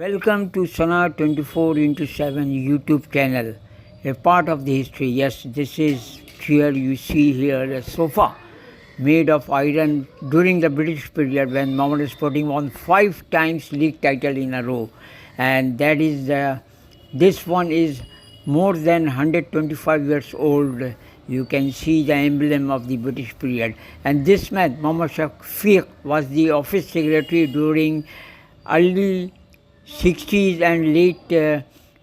Welcome to Sana 24 into 7 YouTube channel, a part of the history. Yes, this is here you see here a sofa made of iron during the British period when Mohammedan Sporting won 5 times league title in a row, and that is this one is more than 125 years old. You can see the emblem of the British period, and this man Muhammad Shafiq was the office secretary during early 60s and late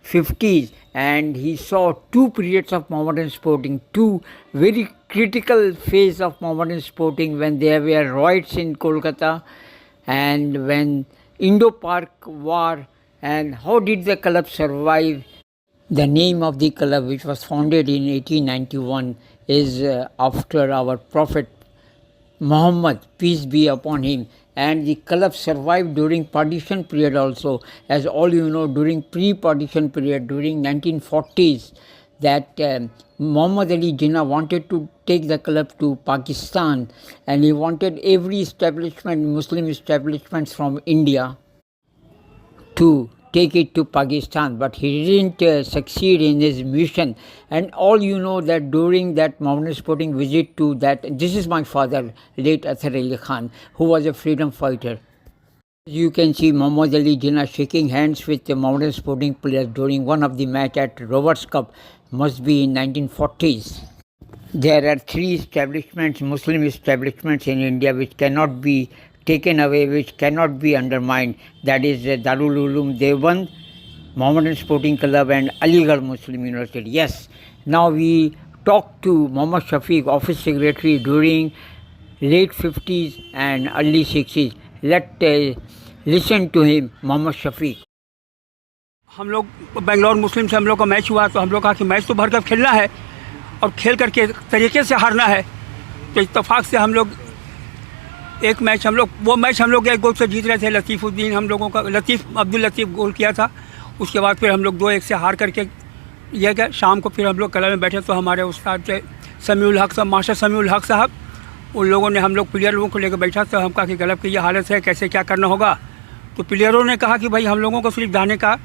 50s, and he saw two periods of Mohammedan Sporting, two very critical phase of Mohammedan Sporting, when there were riots in Kolkata and when Indo-Pak war, and how did the club survive. The name of the club, which was founded in 1891, is after our Prophet Muhammad, peace be upon him, and the club survived during partition period also. As all you know, during pre-partition period, during 1940s, that Muhammad Ali Jinnah wanted to take the club to Pakistan, and he wanted every establishment, Muslim establishments from India, to take it to Pakistan, but he didn't succeed in his mission. And all you know that during that Mohammedan Sporting visit to that, this is my father, late Athar Ali Khan, who was a freedom fighter. You can see Muhammad Ali Jinnah shaking hands with the Mohammedan Sporting players during one of the match at Rovers Cup, must be in 1940s. There are three establishments, Muslim establishments in India, which cannot be taken away, which cannot be undermined. That is Darul Uloom Deoband, Mohammedan Sporting Club, and Aligarh Muslim University. Yes, now we talked to Muhammad Shafiq, office secretary during late 50s and early 60s. Let's listen to him, Muhammad Shafiq. हम लोग बेंगलोर मुस्लिम से हम लोग का match हुआ, तो हम लोग कहा कि मैच तो भर कर खेलना है और खेल करके तरीके से हारना है। तो इत्तेफाक से हम लोग एक मैच वो मैच हम लोग एक गोल से जीत रहे थे। लतीफ़ुद्दीन हम लोगों का अब्दुल लतीफ़ गोल किया था। उसके बाद फिर हम लोग 2-1 से हार करके ये गए। शाम को फिर हम लोग क्लब में बैठे तो हमारे उस्ताद थे समीउल हक साहब, मास्टर समीउल हक साहब, उन लोगों ने हम लोग प्लेयर लोगों को लेकर बैठा। तो हम कहा कि क्लब की ये हालत है, कैसे क्या करना होगा। तो प्लेयरों ने कहा कि भाई हम लोगों को सिर्फ जाने का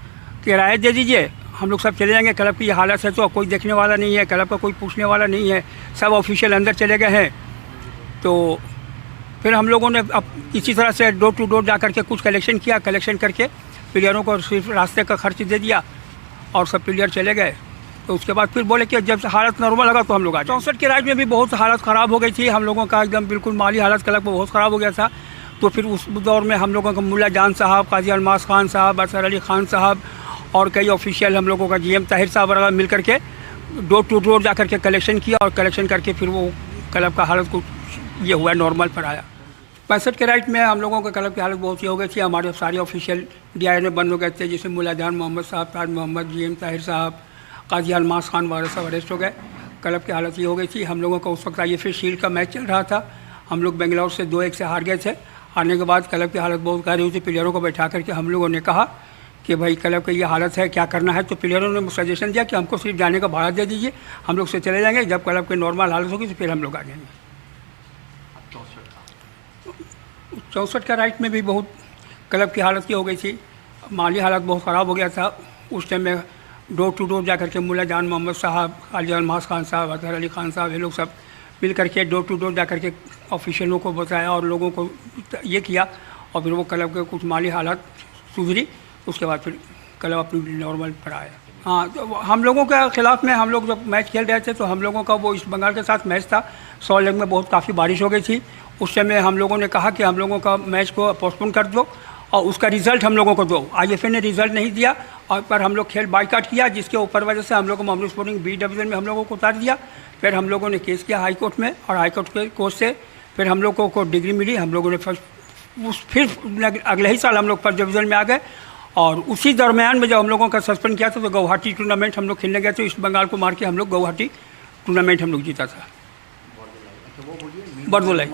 किराया दे दीजिए, हम लोग सब चले जाएंगे। क्लब की ये हालत है तो कोई देखने वाला नहीं है, क्लब का कोई पूछने वाला नहीं है, सब ऑफिशियल अंदर चले गए हैं। तो फिर हम लोगों ने अब इसी तरह से डोर टू डोर जा करके कुछ कलेक्शन किया। कलेक्शन करके प्लेयरों को सिर्फ रास्ते का खर्च दे दिया और सब प्लेयर चले गए। तो उसके बाद फिर बोले कि जब हालत नॉर्मल लगा तो हम लोग आ। 64 के राइज में भी बहुत हालत ख़राब हो गई थी हम लोगों का, एकदम बिल्कुल माली हालत क्लब को बहुत ख़राब हो गया था। तो फिर उस दौर में हम लोगों का मुल्ला जान साहब, काजी अलमास खान साहब, असर अली खान साहब और कई ऑफिशियल हम लोगों का GM ताहिर साहब वगैरह मिल करके डोर टू डोर जा करके कलेक्शन किया और कलेक्शन करके फिर वो क्लब का हालत को ये हुआ, नॉर्मल पर आया। 65 के राइट में हम लोगों के क्लब की हालत बहुत ही हो गई थी। हमारे सारे ऑफिशियल DI में बंद हो गए थे, जैसे मुल्ला जान मोहम्मद साहब, ताज मोहम्मद, GM ताहिर साहब, काजी अलमास खान वगैरह सब अरेस्ट हो गए। क्लब की हालत ये हो गई थी। हम लोगों का उस वक्त IFA शील्ड का मैच चल रहा था। हम लोग बेंगलोर से 2-1 से हार गए थे। हारने के बाद क्लब की हालत बहुत गहरी हुई थी। प्लेयरों को बैठा करके हम लोगों ने कहा कि भाई क्लब की ये हालत है, क्या करना है। तो प्लेयरों ने सजेशन दिया कि हमको सिर्फ जाने का भाड़ा दे दीजिए, हम लोग से चले जाएंगे, जब क्लब की नॉर्मल हालत होगी तो फिर हम लोग आ जाएंगे। 64 का राइट में भी बहुत क्लब की हालत ये हो गई थी, माली हालत बहुत ख़राब हो गया था। उस टाइम में डोर टू डोर जा करके मुल्ला जान मोहम्मद साहब, काजी अलमास खान साहब, अतहर अली खान साहब, ये लोग सब मिल करके डोर टू डोर जा करके ऑफिशियलों को बताया और लोगों को ये किया और फिर वो क्लब के कुछ माली हालत सुधरी। उसके बाद फिर क्लब अपनी नॉर्मल पर आया। हाँ, तो हम लोगों के ख़िलाफ़ में हम लोग जब मैच खेल रहे थे तो हम लोगों का वो ईस्ट बंगाल के साथ मैच था। 100 लेग में बहुत काफ़ी बारिश हो गई थी। उस समय हम लोगों ने कहा कि हम लोगों का मैच को पोस्टपोन कर दो और उसका रिज़ल्ट हम लोगों को दो। IFA ने रिज़ल्ट नहीं दिया और पर हम लोग खेल बाइकाट किया, जिसके ऊपर वजह से हम लोग को मोहाम्मद स्पोर्टिंग B डिवीज़न में हम लोगों को उतार दिया। फिर हम लोगों ने केस किया हाई कोर्ट में और हाई कोर्ट के कोर्ट से फिर हम लोगों को डिग्री मिली। हम लोगों ने फिर अगले ही साल हम लोग फर्स्ट डिवीज़न में आ गए। और उसी दरमियान में जब हम लोगों का सस्पेंड किया था तो गुवाहाटी टूर्नामेंट हम लोग खेलने गए थे। ईस्ट बंगाल को मार के हम लोग गुवाहाटी टूर्नामेंट हम लोग जीता था। बरदोलाई।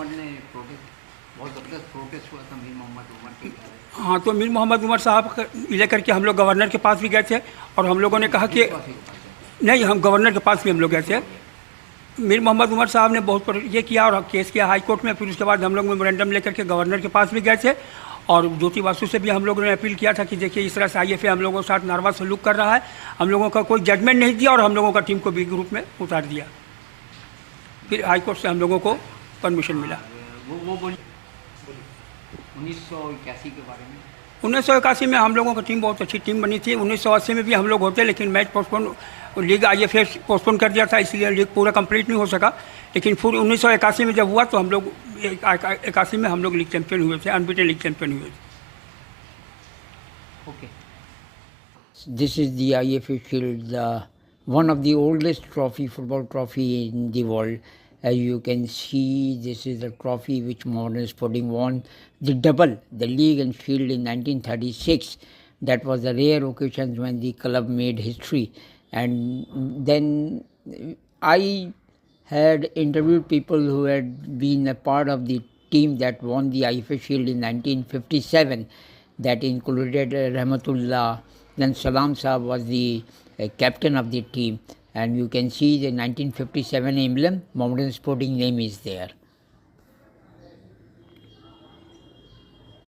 हाँ, तो मीर मोहम्मद उमर साहब लेकर के हम लोग गवर्नर के पास भी गए थे और हम लोगों ने कहा कि नहीं, हम गवर्नर के पास भी हम लोग गए थे। मीर मोहम्मद उमर साहब ने बहुत ये किया और केस किया हाई कोर्ट में। फिर उसके बाद हम लोग मेमोरेंडम लेकर के गवर्नर के पास भी गए थे और ज्योति बासु से भी हम लोगों ने अपील किया था कि देखिए इस तरह से IFA हम लोगों के साथ नर्वस सलूक कर रहा है, हम लोगों का कोई जजमेंट नहीं दिया और हम लोगों का टीम को बी ग्रुप में उतार दिया। फिर हाई कोर्ट से हम लोगों को परमिशन मिला। वो बोलिए 1981 के बारे में। 1981 में हम लोगों की टीम बहुत अच्छी टीम बनी थी। 1980 में भी हम लोग होते, लेकिन match postpone, league IFA postpone कर दिया था, इसलिए लीग पूरा कंप्लीट नहीं हो सका। लेकिन फिर 1981 में जब हुआ तो हम लोग 81 में हम लोग लीग चैंपियन हुए थे, अनबीटेन लीग चैंपियन हुए थे। Okay. This is the IFA Shield, one of the oldest football trophy in the world. As you can see, this is a trophy which Modern Sporting won the double, the league and Shield in 1936. That was a rare occasion when the club made history. And then I had interviewed people who had been a part of the team that won the IFA Shield in 1957. That included Rahmatullah. Then Salam Saab was the captain of the team. And you can see the 1957 emblem, Modern Sporting name is there.